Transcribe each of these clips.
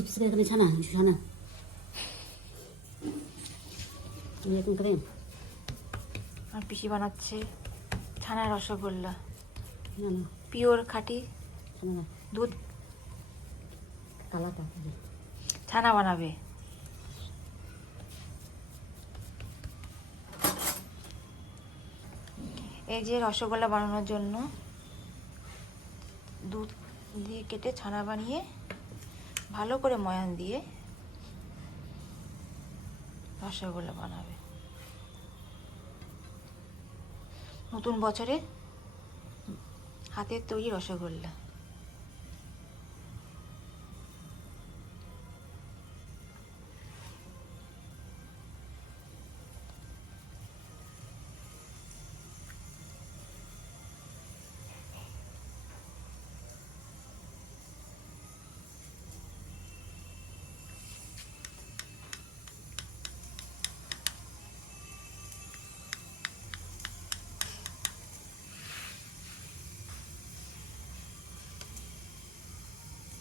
এখানে ছানা ছানা এরকম করে আর পিসি বানাচ্ছে ছানা রসগোল্লা, না না পিওর খাঁটি ছানা না দুধ কালাটা ছানা বানাবে। এই যে রসগোল্লা বানানোর জন্য দুধ দিয়ে কেটে ছানা বানিয়ে ভালো করে ময়ান দিয়ে রসগোল্লা বানাবে। নতুন বছরে হাতের তৈরি রসগোল্লা।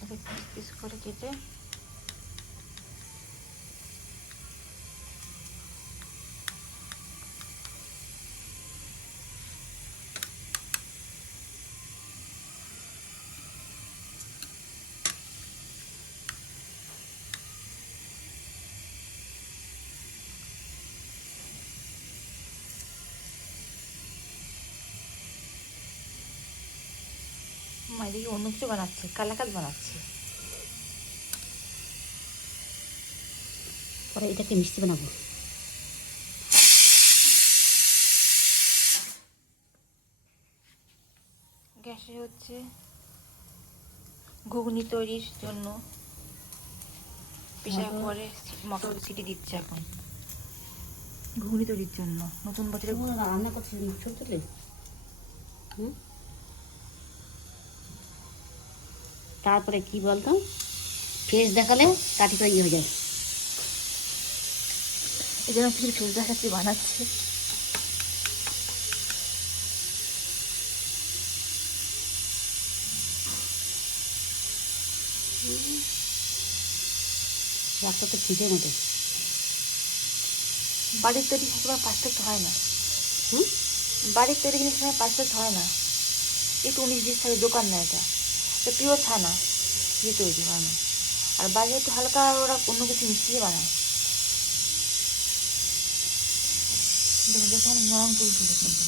পিস পিস করে কেটে এদিকে অন্য কিছু বানাচ্ছে, কালাকাঁদ বানাচ্ছে। পরে এটাকে মিষ্টি বানাবো। গ্যাসে হচ্ছে ঘুগনি তৈরির জন্য প্রেসার পরে মটর সিটি দিচ্ছে এখন ঘুগনি তৈরির জন্য। নতুন বছরে রান্না করছি ছোট তুলে তারপরে কি বলতো ফেস দেখালে কাটি করে ইয়ে হয়ে যায়। এই জন্য কিছু ফেস দেখাচ্ছি বানাচ্ছে। রাস্তা তো ফ্রিজের মতো। বাড়ির তৈরি সবসময় পারফেক্ট হয় না। বাড়ির তৈরি জিনিস সময় পারফেক্ট হয় না। একটু 19-20 থাকে দোকান না, এটা পিওর ছানা দিয়ে তৈরি বানানো। আর বাইরে একটু হালকা ওরা অন্য কিছু মিশিয়ে বানায়। দেখুন নরম তুল তুলে কিন্তু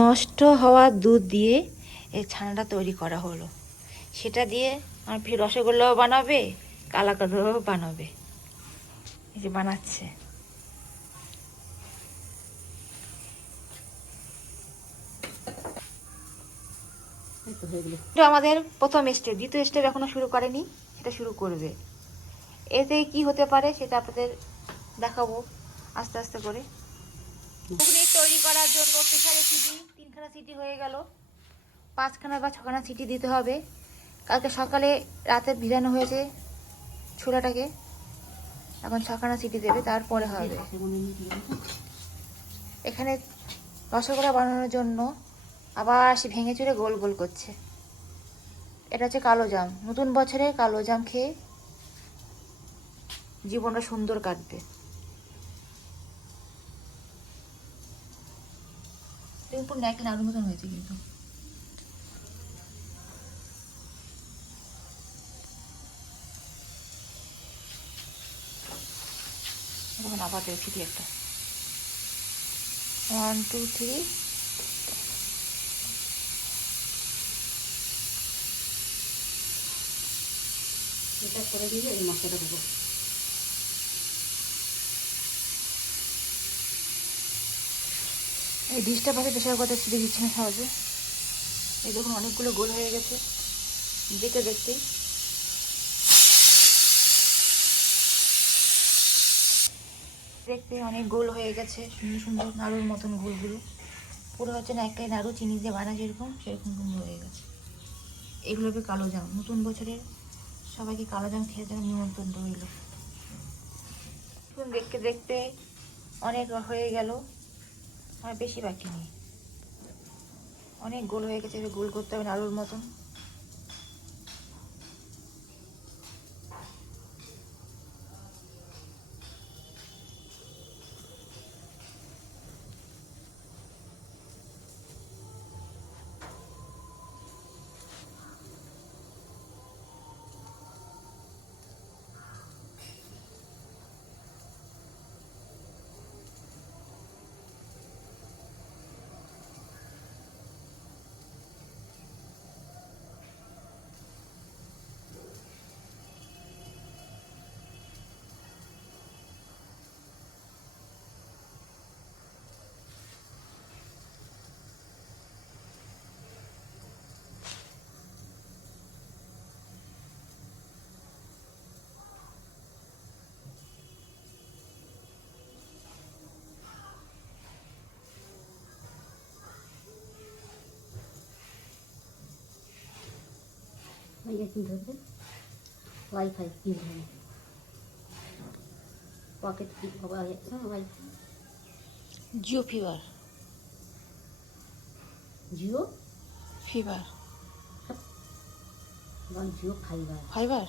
নষ্ট হওয়া দুধ দিয়ে এই ছানাটা তৈরি করা হলো। সেটা দিয়ে আর ফির রসগোল্লাও বানাবে, কালাকাঁদও বানাবে। এই যে বানাচ্ছে। এটা আমাদের প্রথম স্টেপ। দ্বিতীয় স্টেপ এখনো শুরু করেনি, সেটা শুরু করবে। এতে কি হতে পারে সেটা আপনাদের দেখাবো আস্তে আস্তে করে। ঘুগনি তৈরি করার জন্য প্রেসারে সিটি 3খানা সিটি হয়ে গেল। 5খানা বা 6খানা সিটি দিতে হবে। কালকে সকালে রাতে ভিজানো হয়েছে ছোলাটাকে, এখন 6খানা সিটি দেবে, তারপরে হবে। এখানে রসগোল্লা বানানোর জন্য আবার সে ভেঙে চুরে গোল গোল করছে। এটা হচ্ছে কালো জাম। নতুন বছরে কালো জাম খেয়ে জীবনটা সুন্দর কাটবে। পুরো নাকি নাড়ুর মতন হয়েছে কিন্তু। এখন আবার দেবে ছিটি একটা। 1 2 3। এটা করে দিয়ে এই মশলাটা দেবো। এই ডিশটা পাশে প্রেশার কথা ছিটে দিচ্ছে না সহজে। এই দেখুন অনেকগুলো গোল হয়ে গেছে দেখতে দেখতেই। দেখতে অনেক গোল হয়ে গেছে, সুন্দর সুন্দর নাড়ুর মতন গোলগুলো। পুরো হচ্ছে না একটাই নাড়ু চিনি দিয়ে বানায় যেরকম, সেরকম সুন্দর হয়ে গেছে। এগুলো হবে কালো জাম। নতুন বছরের সবাইকে কালো জাম খেয়ে যেন নিমন্ত্রণ রইল। দেখতে দেখতে অনেক হয়ে গেল। আর বেশি বাকি নেই, অনেক গোল হয়ে গেছে, গোল করতে হবে আলুর মতন। Wifi pocket wifi Jio fever, Jio fever, Jio fibre. Fibre.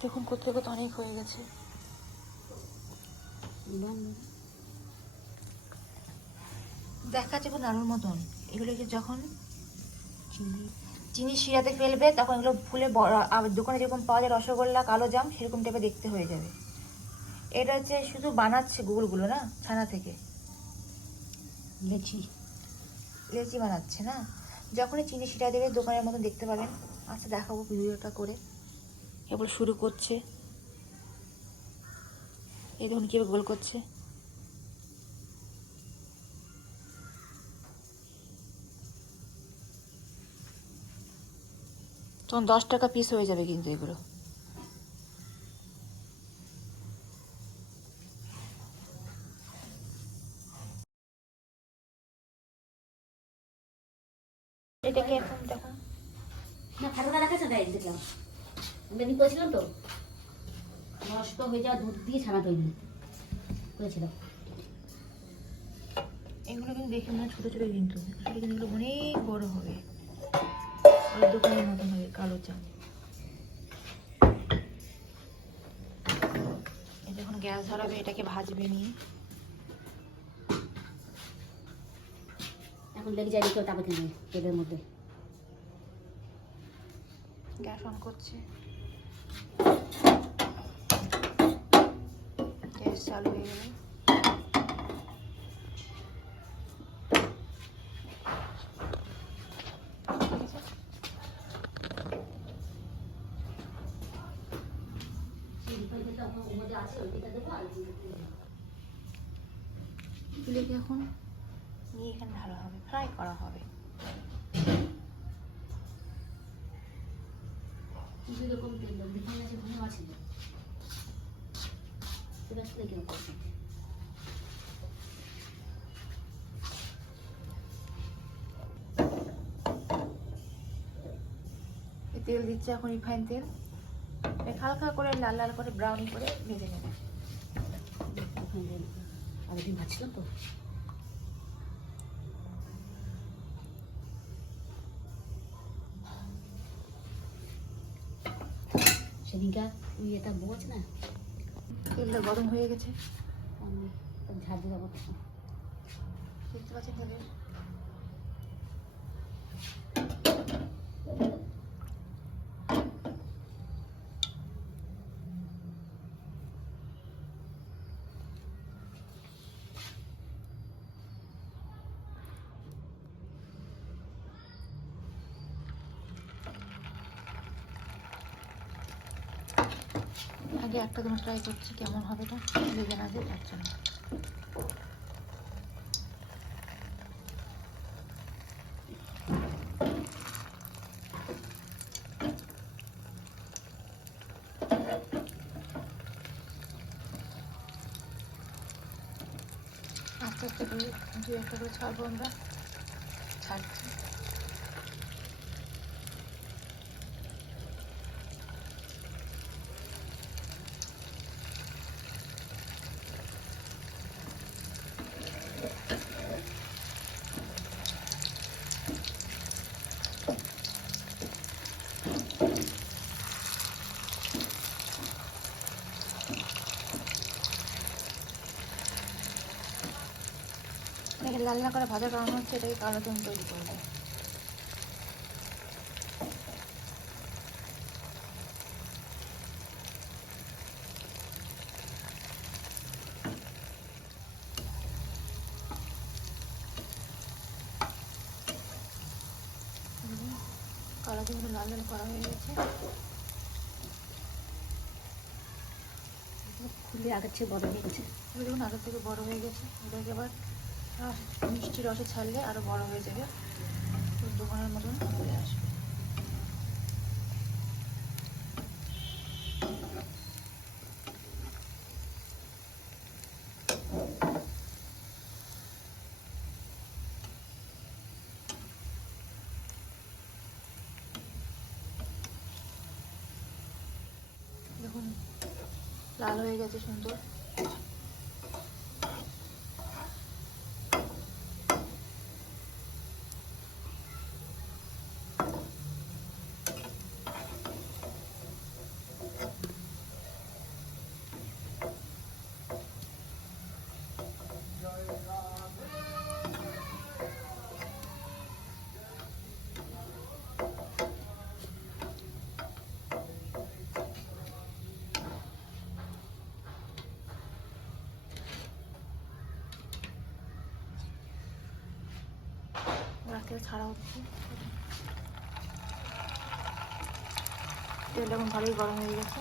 দেখুন করতে করতে অনেক হয়ে গেছে। দেখাচ্ছে খুব নাড়ুর মতন। এগুলোকে যখন চিনি শিরাতে ফেলবে তখন এগুলো ফুলে দোকানে যেরকম পাওয়া যায় রসগোল্লা, কালো জাম, সেরকম টাইপের দেখতে হয়ে যাবে। এটা হচ্ছে শুধু বানাচ্ছে গুড়গুলো না, ছানা থেকে লেচি লেচি বানাচ্ছে না। যখনই চিনি শিরা দেবে দোকানের মতন দেখতে পাবেন। আচ্ছা দেখাবো ভিডিওটা করে। এবার শুরু করছে, এই দেখুন কীভাবে গোল করছে। তখন 10 টাকা পিস হয়ে যাবে কিন্তু এগুলো। এটাকে এখন দেখুন না ফাটুকা দেখাচ্ছে না, দেখলাম আমি করেছিলাম তো, নষ্ট হয়ে যাওয়া দুধ দিয়ে ছানা তৈরি করেছিলাম। এগুলো কিন্তু দেখে মনে হয় ছোটো ছোটো, কিন্তু আসলে কিন্তু এগুলো অনেক বড় হবে, আর দোকানের মতন হবে কালো চাল। এই যখন গ্যাস ধরাবে এটাকে ভাজবে নিয়ে। এখন লেগে যায় কেউ তাকে কিনে তেলের মধ্যে। গ্যাস অন করছে, গ্যাস চালু হয়ে গেলে এগুলোকে এখন নিয়ে এখানে ঢালা হবে, ফ্রাই করা হবে। এরকম তেল দেখে আছে ঘুম আছে কেউ করছে। তেল দিচ্ছে এখন রিফাইন তেল, হালকা করে লাল লাল করে ব্রাউনি করে ভেজে নেবে। আগের দিন ভাজছিলাম তো, সেদিনকার এটা বোঝ না, তেলটা গরম হয়ে গেছে, ঝাঁঝ দেবো দেখতে পাচ্ছেন তেলের। আগে একটা দিন ট্রাই করছি কেমন হবে, এটা ভেজে না যে তার জন্য। আস্তে আস্তে করে দু একটা করে ছাড়বো আমরা, ছাড়ছি। এটাকে লাল না করে ভাজার কারণ হচ্ছে এটাকে কালো তুমি তৈরি করবে। কালো তুমি লাল লাল করা হয়ে গেছে, খুলে আগের চেয়ে বড় হয়ে গেছে। দেখুন আগের থেকে বড় হয়ে গেছে। এটাকে আবার মিষ্টি রসে ছাড়লে আরো বড় হয়ে যাবে, দোকানের মতন হয়ে আসবে। দেখুন লাল হয়ে গেছে সুন্দর। রাখতে ছাড়া হচ্ছে, তেলটা এখন ভালোই গরম হয়ে গেছে।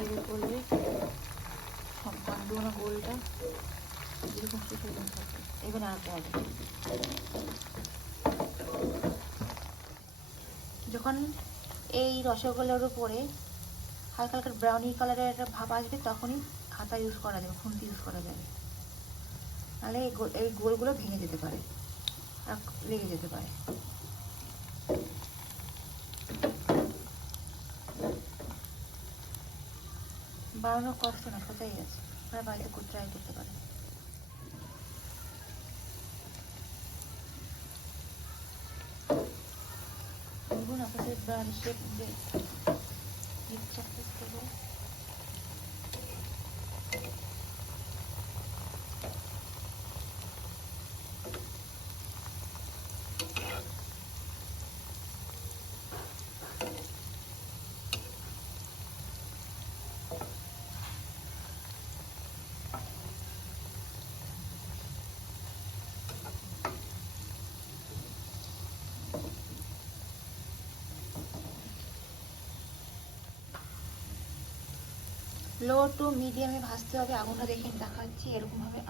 এগুলো করলে সব বাঁধবো না, গোলটা যেরকম সেরকম থাকবে। এবার আনতে হবে। যখন এই রসগোল্লার উপরে হালকা হালকা ব্রাউনি কালারের একটা ভাব আসবে তখনই হাতা ইউজ করা যাবে, খুন্তি ইউজ করা যাবে, নাহলে এই গোলগুলো ভেঙে যেতে পারে আর লেগে যেতে পারে। বানানোর কষ্ট না, সোজাই আছে, আপনারা বাড়িতে ট্রাই করতে পারেন। দেখুন আপনাদের ব্রাউনি শেপ ইচ্ছা করতে পারে। লো টু মিডিয়ামে ভাজতে হবে, আগুনটা দেখে দেখাচ্ছি। এরকমভাবে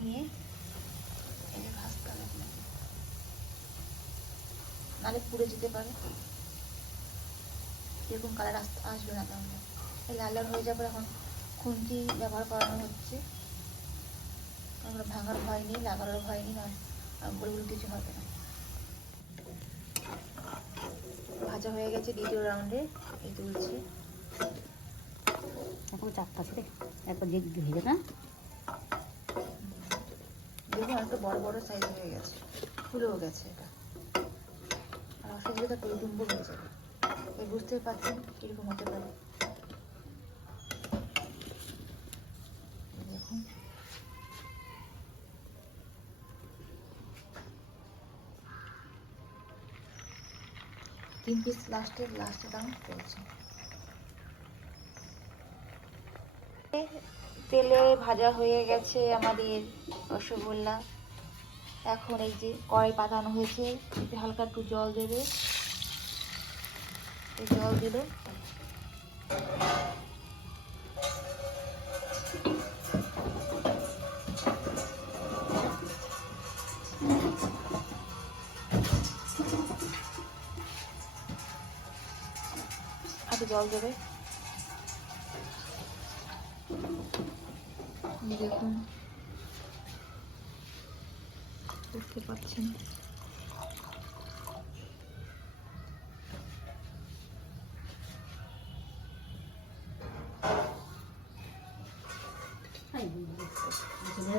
নিয়ে এই ভাজতে হবে, নাহলে পুড়ে যেতে পারে, এরকম কালার আসবে না। তাহলে এই লাল লাল হয়ে যাবে। এখন খুন্তি ব্যবহার করানো হচ্ছে, আমরা ভাঙার ভয় নেই, লাগানোর ভয় নেই, না গোলগুলো কিছু হবে না। ভাজা হয়ে গেছে দ্বিতীয় রাউন্ডে, এই তুলছি। এখন চাপটা আছে রে, একবার যে হয়ে যাবে না। দেখুন একটু বড় বড় সাইজ হয়ে গেছে, ফুলেও গেছে এটা, আর অসুবিধা টুম্ব হয়ে যাবে। এই বুঝতে পারছেন কিরকম হতে পারে। দেখুন তিন পিস লাস্টে দাম চলছে। তেলে ভাজা হয়ে গেছে আমাদের রসগোল্লা। এখন এই যে কড়াই পাতানো হয়েছে, একটু হালকা একটু জল দেবে। এই জল দিলে একটু জল দেবে। দেখুন বুঝতে পারছেন,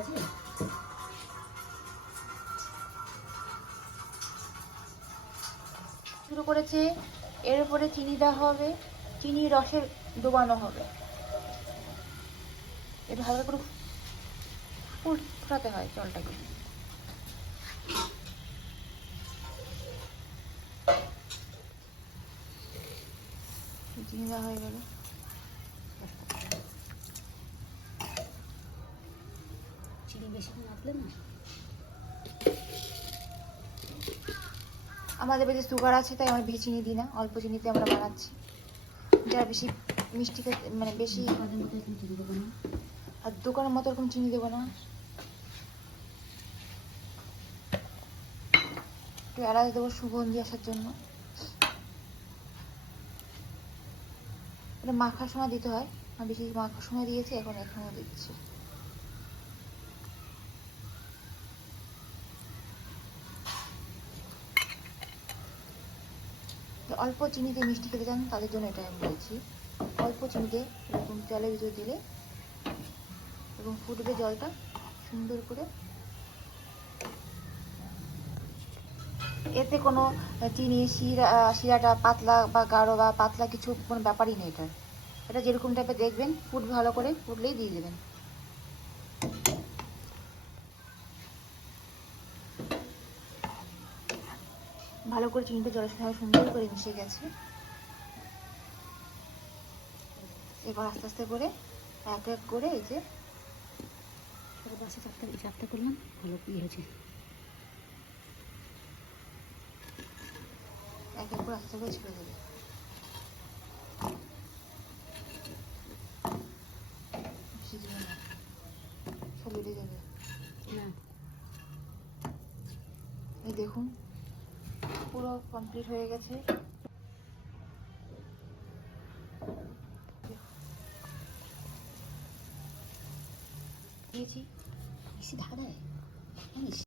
আছে। শুরু করেছে, এর উপরে চিনি দেওয়া হবে, চিনি রসে ডোবানো হবে। এটা হালকা করে ফোটাতে হয় জলটাকে। চিনি দেওয়া হয়ে গেল। চিনি বেশি নাপলে না। আমাদের বাড়িতে সুগার আছে, তাই আমি বেশি চিনি দিই না, অল্প চিনিতে আমরা বানাচ্ছি। যারা বেশি মিষ্টি খেতে মানে বেশি, আমাদের মতো এরকম চিনি দেবো না। আর দোকানের মতো এরকম চিনি দেবো না। একটু এলাচ দেবো সুগন্ধি আসার জন্য। এটা মাখার সময় দিতে হয়, আমি বেশি মাখার সময় দিয়েছি, এখন এখনও দিচ্ছি। অল্প চিনিতে মিষ্টি খেতে চান তাদের জন্য এটা আমি বলছি। অল্প চিনিতে এরকম জলের ভিতরে দিলে এবং ফুটবে জলটা সুন্দর করে। এতে কোনো চিনি শিরাটা পাতলা বা গাঢ় বা পাতলা কিছু কোনো ব্যাপারই নেই এটার। এটা যেরকম টাইপের দেখবেন ফুটবে, ভালো করে ফুটলেই দিয়ে দেবেন। ভালো করে চিনিটা জলের সাথে সুন্দর করে মিশে গেছে। এবার আস্তে আস্তে করে এক এক করে এই যে বাসে চারটা করলাম, ভালো ইয়ে হয়েছে। এক এক করে আস্তে করে ছেড়ে দেবে। বেশি দিবে না, সব বেড়ে যাবে। না, এই দেখুন পুরো কমপ্লিট হয়ে গেছে। দিয়েছি বেশি ঢাকা দেয় জানিস।